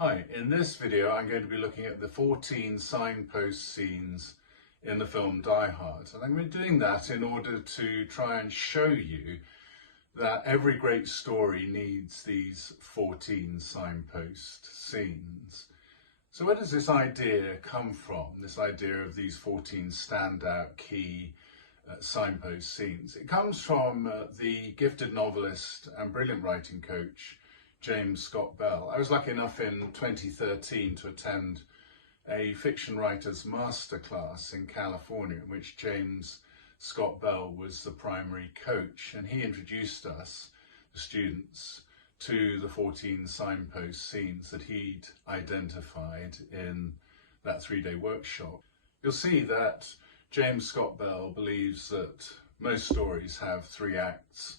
Hi, in this video I'm going to be looking at the 14 signpost scenes in the film Die Hard, and I'm going to be doing that in order to try and show you that every great story needs these 14 signpost scenes. So where does this idea come from, this idea of these 14 standout key signpost scenes? It comes from the gifted novelist and brilliant writing coach James Scott Bell. I was lucky enough in 2013 to attend a fiction writer's masterclass in California in which James Scott Bell was the primary coach, and he introduced us, the students, to the 14 signpost scenes that he'd identified in that 3-day workshop. You'll see that James Scott Bell believes that most stories have 3 acts.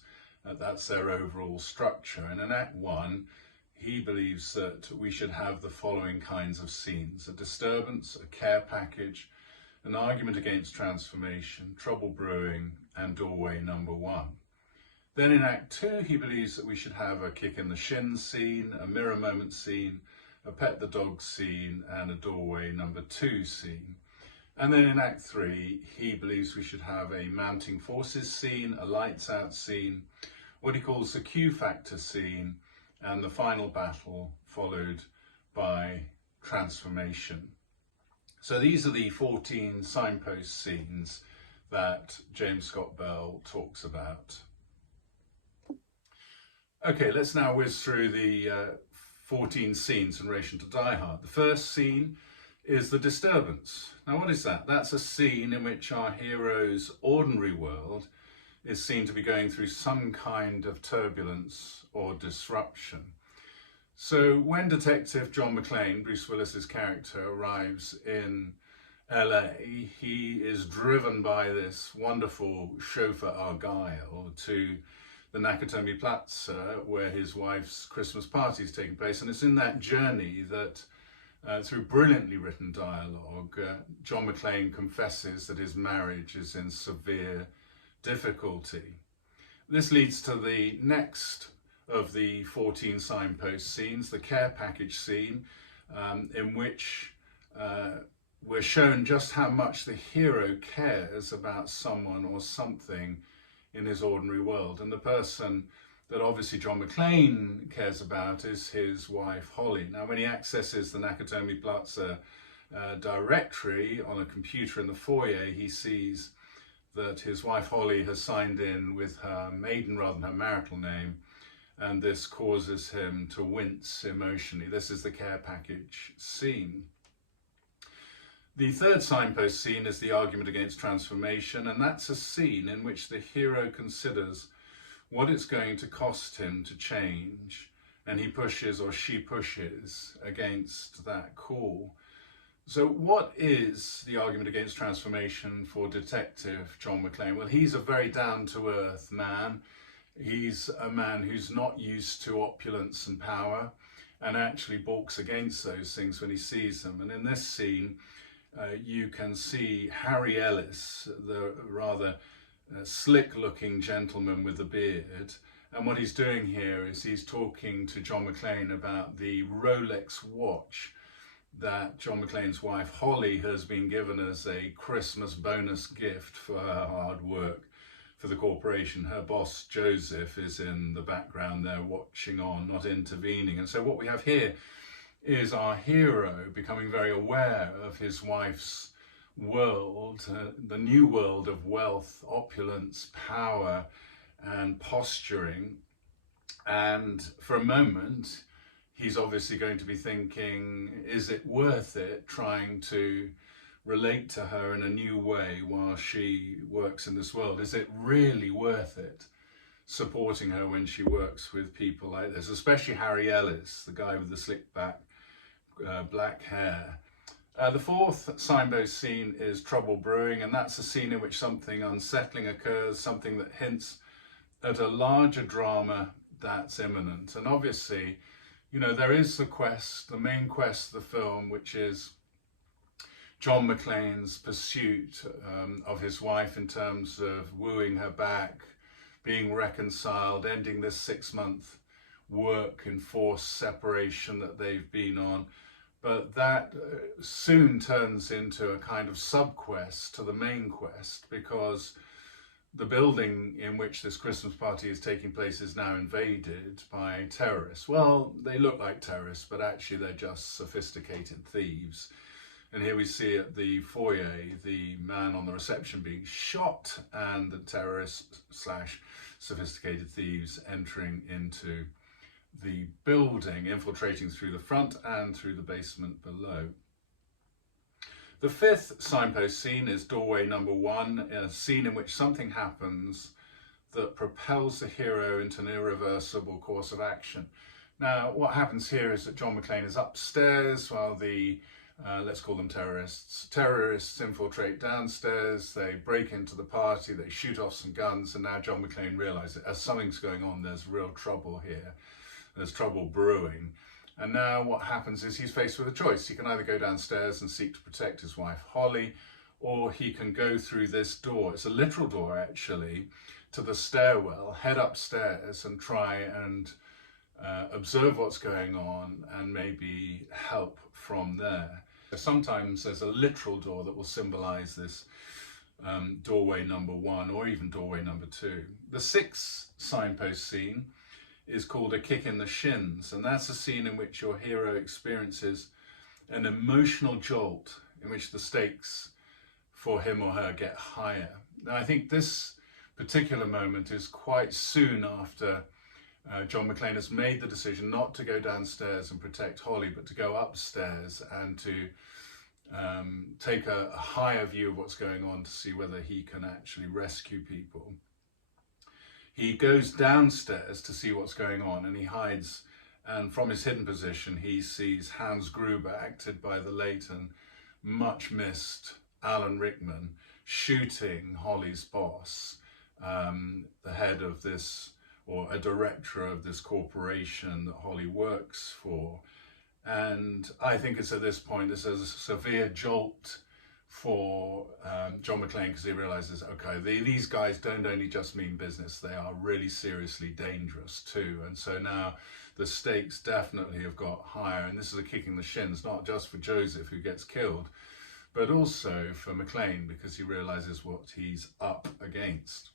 That's their overall structure. And in Act 1, he believes that we should have the following kinds of scenes: a disturbance, a care package, an argument against transformation, trouble brewing, and doorway number 1. Then in Act 2, he believes that we should have a kick in the shin scene, a mirror moment scene, a pet the dog scene, and a doorway number 2 scene. And then in Act 3, he believes we should have a mounting forces scene, a lights out scene, what he calls the Q factor scene, and the final battle followed by transformation. So these are the 14 signpost scenes that James Scott Bell talks about. Okay, let's now whiz through the 14 scenes in relation to Die Hard. The first scene is the disturbance. Now what is that? That's a scene in which our hero's ordinary world is seen to be going through some kind of turbulence or disruption. So when Detective John McClane, Bruce Willis's character, arrives in LA, he is driven by this wonderful chauffeur Argyle to the Nakatomi Plaza where his wife's Christmas party is taking place, and it's in that journey that through brilliantly written dialogue, John McClane confesses that his marriage is in severe difficulty. This leads to the next of the 14 signpost scenes, the care package scene, in which we're shown just how much the hero cares about someone or something in his ordinary world. And the person that obviously John McClane cares about is his wife Holly. Now when he accesses the Nakatomi Plaza directory on a computer in the foyer, he sees that his wife Holly has signed in with her maiden rather than her marital name, and this causes him to wince emotionally. This is the care package scene. The third signpost scene is the argument against transformation, and that's a scene in which the hero considers what it's going to cost him to change, and he pushes, or she pushes, against that call. So what is the argument against transformation for Detective John McClane? Well, he's a very down-to-earth man. He's a man who's not used to opulence and power, and actually balks against those things when he sees them. And in this scene, you can see Harry Ellis, the rather slick-looking gentleman with the beard. And what he's doing here is he's talking to John McClane about the Rolex watch that John McClane's wife Holly has been given as a Christmas bonus gift for her hard work for the corporation. Her boss Joseph is in the background there watching on, not intervening. And so what we have here is our hero becoming very aware of his wife's world, the new world of wealth, opulence, power and posturing. And for a moment he's obviously going to be thinking, is it worth it trying to relate to her in a new way while she works in this world? Is it really worth it supporting her when she works with people like this, especially Harry Ellis, the guy with the slick back black hair? The fourth signpost scene is trouble brewing, and that's a scene in which something unsettling occurs, something that hints at a larger drama that's imminent. And obviously, you know, there is the quest, the main quest of the film, which is John McClane's pursuit of his wife in terms of wooing her back, being reconciled, ending this 6-month work, enforced separation that they've been on. But that soon turns into a kind of sub-quest to the main quest, because the building in which this Christmas party is taking place is now invaded by terrorists. Well, they look like terrorists, but actually they're just sophisticated thieves. And here we see at the foyer the man on the reception being shot, and the terrorists slash sophisticated thieves entering into the building, infiltrating through the front and through the basement below. The fifth signpost scene is doorway number 1, a scene in which something happens that propels the hero into an irreversible course of action. Now, what happens here is that John McClane is upstairs while the let's call them terrorists infiltrate downstairs. They break into the party, they shoot off some guns, and now John McClane realizes as something's going on, there's real trouble here. There's trouble brewing. And now what happens is he's faced with a choice. He can either go downstairs and seek to protect his wife Holly, or he can go through this door. It's a literal door, actually, to the stairwell, head upstairs and try and observe what's going on and maybe help from there. Sometimes there's a literal door that will symbolize this doorway number 1 or even doorway number 2. The sixth signpost scene is called a kick in the shins, and that's a scene in which your hero experiences an emotional jolt in which the stakes for him or her get higher. Now, I think this particular moment is quite soon after John McClane has made the decision not to go downstairs and protect Holly, but to go upstairs and to take a higher view of what's going on to see whether he can actually rescue people. He goes downstairs to see what's going on, and he hides, and from his hidden position he sees Hans Gruber, acted by the late and much missed Alan Rickman, shooting Holly's boss, the head of this, or a director of this corporation that Holly works for. And I think it's at this point there's a severe jolt for John McClane, because he realizes, okay, these guys don't only just mean business, they are really seriously dangerous too. And so now the stakes definitely have got higher, and this is a kick in the shins, not just for Joseph, who gets killed, but also for McClane, because he realizes what he's up against.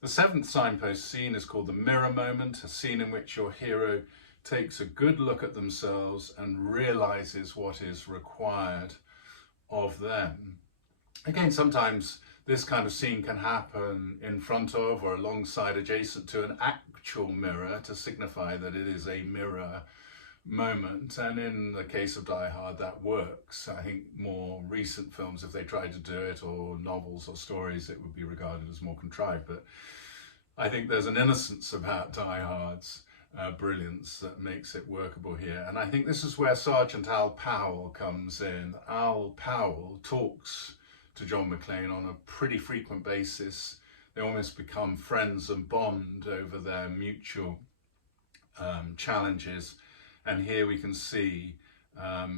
The seventh signpost scene is called the mirror moment, a scene in which your hero takes a good look at themselves and realizes what is required of them. Again, sometimes this kind of scene can happen in front of or alongside, adjacent to an actual mirror to signify that it is a mirror moment. And in the case of Die Hard, that works. I think more recent films, if they tried to do it, or novels or stories, it would be regarded as more contrived. But I think there's an innocence about Die Hard's brilliance that makes it workable here. And I think this is where Sergeant Al Powell comes in. Al Powell talks to John McClane on a pretty frequent basis. They almost become friends and bond over their mutual challenges. And here we can see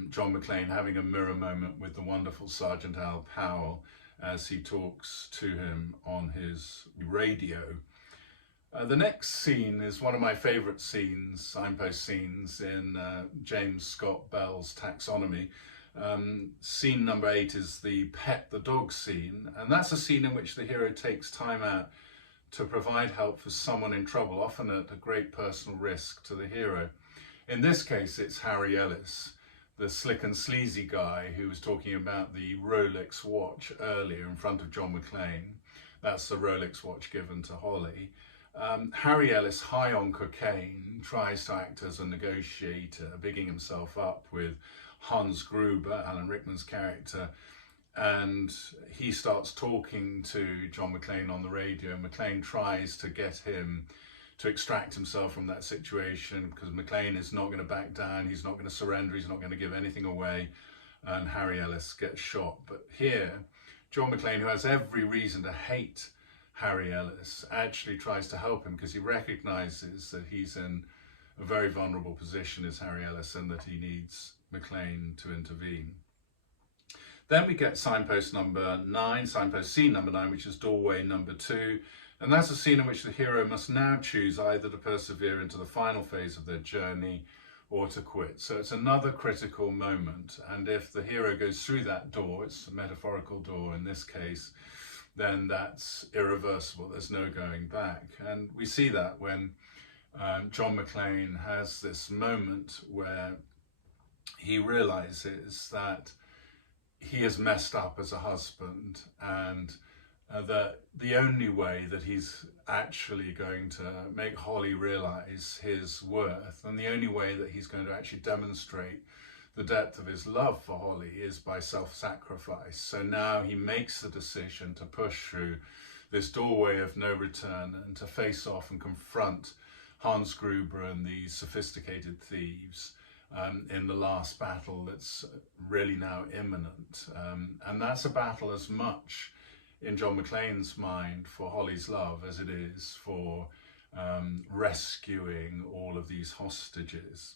John McClane having a mirror moment with the wonderful Sergeant Al Powell as he talks to him on his radio. The next scene is one of my favourite scenes, signpost scenes, in James Scott Bell's Taxonomy. Scene number 8 is the pet the dog scene, and that's a scene in which the hero takes time out to provide help for someone in trouble, often at a great personal risk to the hero. In this case, it's Harry Ellis, the slick and sleazy guy who was talking about the Rolex watch earlier in front of John McClane. That's the Rolex watch given to Holly. Harry Ellis, high on cocaine, tries to act as a negotiator, bigging himself up with Hans Gruber, Alan Rickman's character, and he starts talking to John McClane on the radio, and McClane tries to get him to extract himself from that situation, because McClane is not going to back down, he's not going to surrender, he's not going to give anything away, and Harry Ellis gets shot. But here, John McClane, who has every reason to hate Harry Ellis, actually tries to help him because he recognizes that he's in a very vulnerable position as Harry Ellis and that he needs McClane to intervene. Then we get signpost number 9, signpost scene number 9, which is doorway number 2. And that's a scene in which the hero must now choose either to persevere into the final phase of their journey or to quit. So it's another critical moment. And if the hero goes through that door, it's a metaphorical door in this case, then that's irreversible. There's no going back. And we see that when John McClane has this moment where he realizes that he has messed up as a husband, and that the only way that he's actually going to make Holly realize his worth, and the only way that he's going to actually demonstrate the depth of his love for Holly, is by self-sacrifice. So now he makes the decision to push through this doorway of no return and to face off and confront Hans Gruber and these sophisticated thieves in the last battle that's really now imminent. And that's a battle as much in John McClane's mind for Holly's love as it is for rescuing all of these hostages.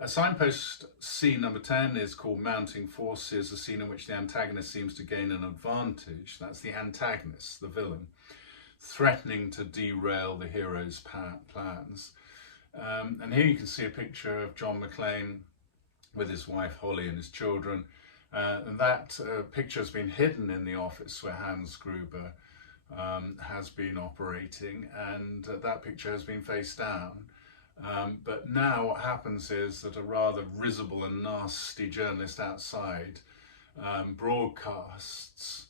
A Signpost scene number 10 is called Mounting Forces, a scene in which the antagonist seems to gain an advantage. That's the antagonist, the villain, threatening to derail the hero's plans. And here you can see a picture of John McClane with his wife Holly and his children. And that picture has been hidden in the office where Hans Gruber has been operating, and that picture has been face down. But now what happens is that a rather risible and nasty journalist outside broadcasts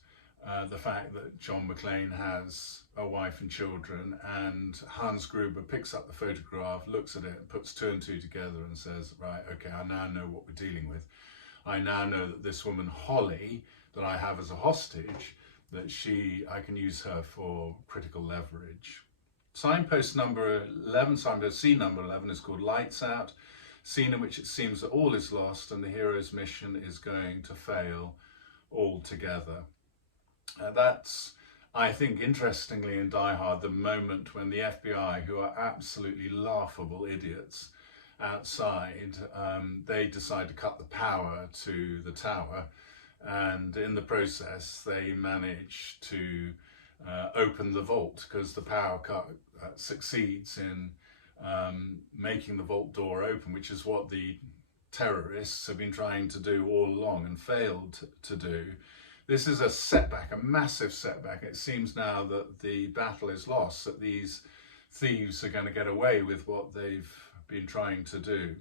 the fact that John McClane has a wife and children, and Hans Gruber picks up the photograph, looks at it, puts two and two together and says, right, okay, I now know what we're dealing with. I now know that this woman Holly that I have as a hostage, that I can use her for critical leverage. Signpost number 11, signpost scene number 11 is called Lights Out, scene in which it seems that all is lost and the hero's mission is going to fail altogether. That's, I think, interestingly in Die Hard, the moment when the FBI, who are absolutely laughable idiots outside, they decide to cut the power to the tower, and in the process they manage to open the vault, because the power cut succeeds in making the vault door open, which is what the terrorists have been trying to do all along and failed to do. This is a setback, a massive setback. It seems now that the battle is lost, that these thieves are going to get away with what they've been trying to do.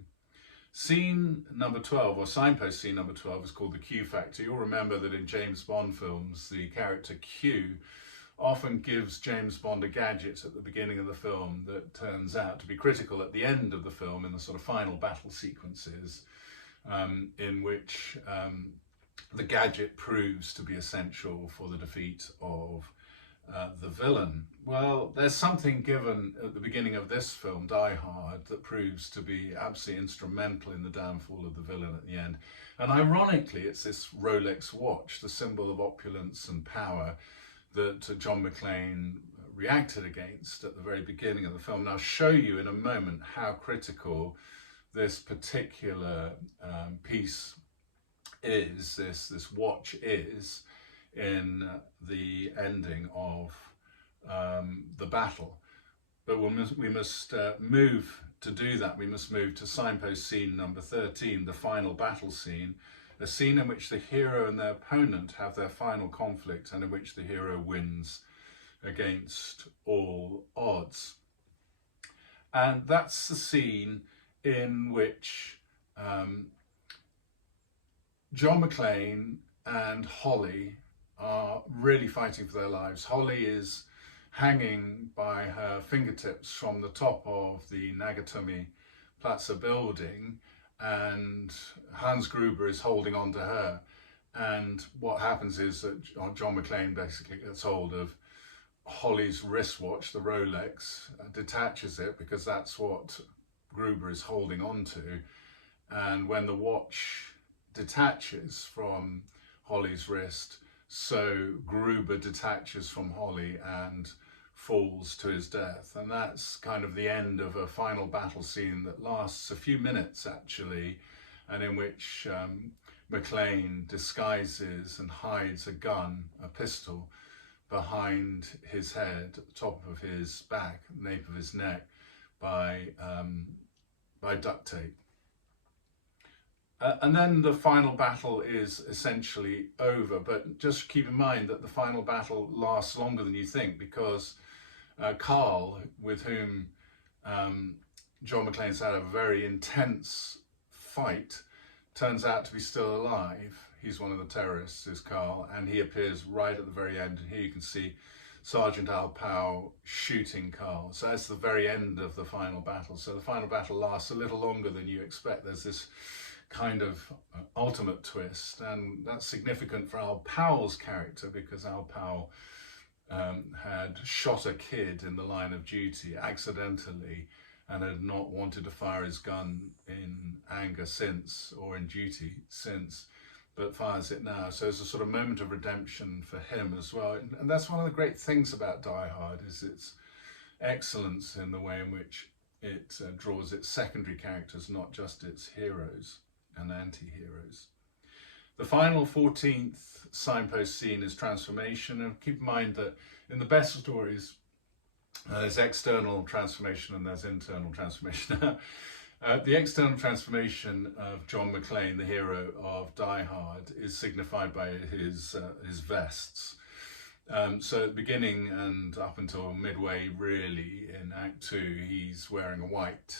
Scene number 12, or signpost scene number 12, is called the Q Factor. You'll remember that in James Bond films, the character Q often gives James Bond a gadget at the beginning of the film that turns out to be critical at the end of the film, in the sort of final battle sequences, in which the gadget proves to be essential for the defeat of the villain. Well, there's something given at the beginning of this film, Die Hard, that proves to be absolutely instrumental in the downfall of the villain at the end. And ironically, it's this Rolex watch, the symbol of opulence and power, that John McClane reacted against at the very beginning of the film. And I'll show you in a moment how critical this particular piece is, this watch is, in the ending of the battle. But we must move to do that. We must move to signpost scene number 13, the final battle scene, a scene in which the hero and their opponent have their final conflict, and in which the hero wins against all odds. And that's the scene in which John McClane and Holly are really fighting for their lives. Holly is hanging by her fingertips from the top of the Nagatomi Plaza building, and Hans Gruber is holding on to her. And what happens is that John McClane basically gets hold of Holly's wristwatch, the Rolex, detaches it, because that's what Gruber is holding on to. And when the watch detaches from Holly's wrist, so Gruber detaches from Holly and falls to his death. And that's kind of the end of a final battle scene that lasts a few minutes actually, and in which McClane disguises and hides a gun, a pistol, behind his head, at the top of his back, nape of his neck, by duct tape. And then the final battle is essentially over, but just keep in mind that the final battle lasts longer than you think, because Carl, with whom John McClane's had a very intense fight, turns out to be still alive. He's one of the terrorists, is Carl, and he appears right at the very end. And here you can see Sergeant Al Powell shooting Carl. So that's the very end of the final battle. So the final battle lasts a little longer than you expect. There's this kind of ultimate twist, and that's significant for Al Powell's character, because Al Powell had shot a kid in the line of duty accidentally and had not wanted to fire his gun in anger since, or in duty since, but fires it now. So it's a sort of moment of redemption for him as well. And that's one of the great things about Die Hard, is its excellence in the way in which it draws its secondary characters, not just its heroes and anti-heroes. The final 14th signpost scene is transformation, and keep in mind that in the best stories there's external transformation and there's internal transformation. The external transformation of John McClane, the hero of Die Hard, is signified by his vests. So at the beginning and up until midway, really, in Act 2, he's wearing a white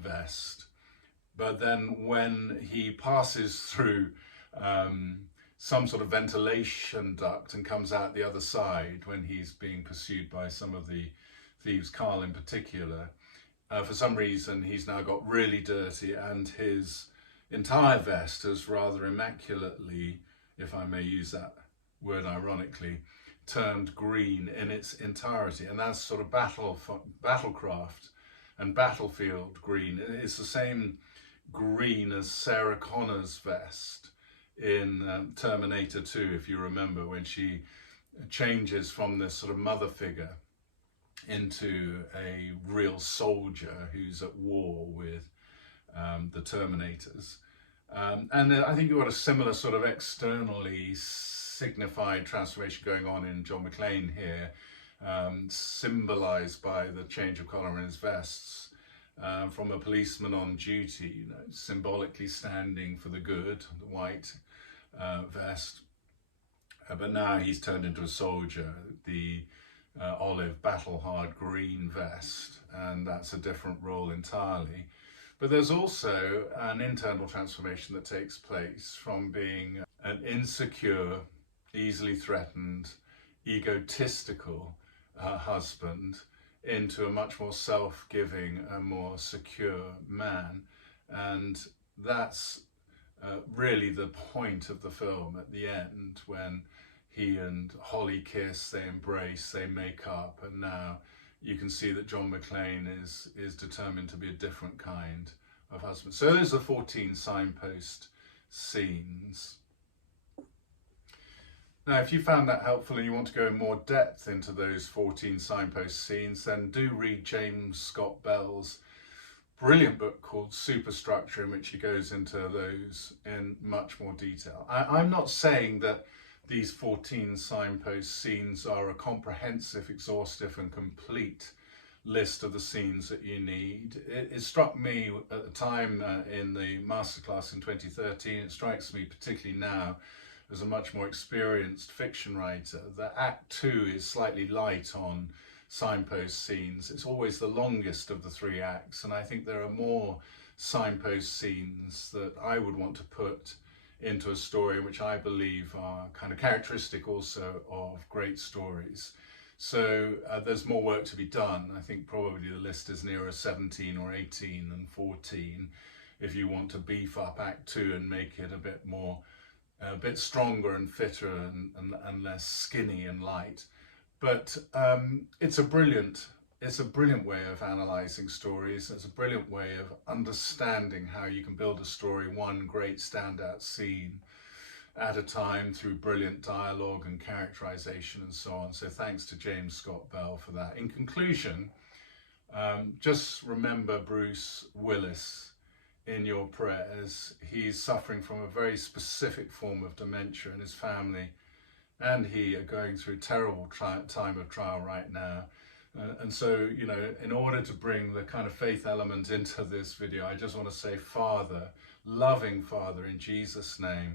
vest. But then when he passes through some sort of ventilation duct and comes out the other side, when he's being pursued by some of the thieves, Carl in particular, for some reason he's now got really dirty, and his entire vest has rather immaculately, if I may use that word ironically, turned green in its entirety. And that's sort of battlecraft and battlefield green. It's the same green as Sarah Connor's vest in Terminator 2, if you remember, when she changes from this sort of mother figure into a real soldier who's at war with the Terminators. And I think you've got a similar sort of externally signified transformation going on in John McClane here, symbolised by the change of colour in his vests. From a policeman on duty, you know, symbolically standing for the good, the white vest, but now he's turned into a soldier, the olive battle-hard green vest, and that's a different role entirely. But there's also an internal transformation that takes place from being an insecure, easily threatened, egotistical husband into a much more self-giving and more secure man. And that's really the point of the film at the end, when he and Holly kiss, they embrace, they make up, and now you can see that John McClane is determined to be a different kind of husband. So those are 14 signpost scenes. Now, if you found that helpful and you want to go in more depth into those 14 signpost scenes, then do read James Scott Bell's brilliant book called Superstructure, in which he goes into those in much more detail. I'm not saying that these 14 signpost scenes are a comprehensive, exhaustive and complete list of the scenes that you need. It struck me at the time in the masterclass in 2013, it strikes me particularly now as a much more experienced fiction writer, that Act 2 is slightly light on signpost scenes. It's always the longest of the 3 acts, and I think there are more signpost scenes that I would want to put into a story, which I believe are kind of characteristic also of great stories. So there's more work to be done. I think probably the list is nearer 17 or 18 than 14 if you want to beef up Act 2 and make it a bit more, a bit stronger and fitter and less skinny and light. But it's a brilliant way of analysing stories. It's a brilliant way of understanding how you can build a story, one great standout scene at a time, through brilliant dialogue and characterization and so on. So thanks to James Scott Bell for that. In conclusion, just remember Bruce Willis in your prayers. He's suffering from a very specific form of dementia, and his family and he are going through terrible time of trial right now. And so, you know, in order to bring the kind of faith element into this video, I just want to say, Father, loving Father, in Jesus' name,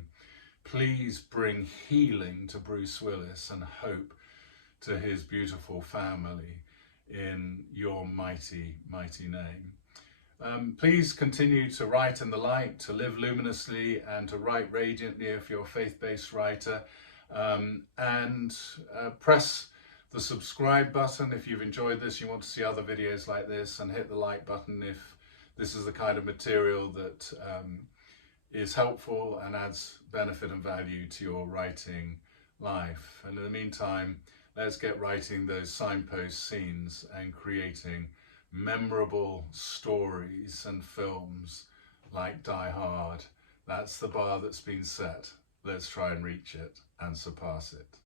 please bring healing to Bruce Willis and hope to his beautiful family in your mighty, mighty name. Please continue to write in the light, to live luminously, and to write radiantly if you're a faith-based writer. And press the subscribe button if you've enjoyed this, you want to see other videos like this, and hit the like button if this is the kind of material that is helpful and adds benefit and value to your writing life. And in the meantime, let's get writing those signpost scenes and creating memorable stories and films like Die Hard. That's the bar that's been set. Let's try and reach it and surpass it.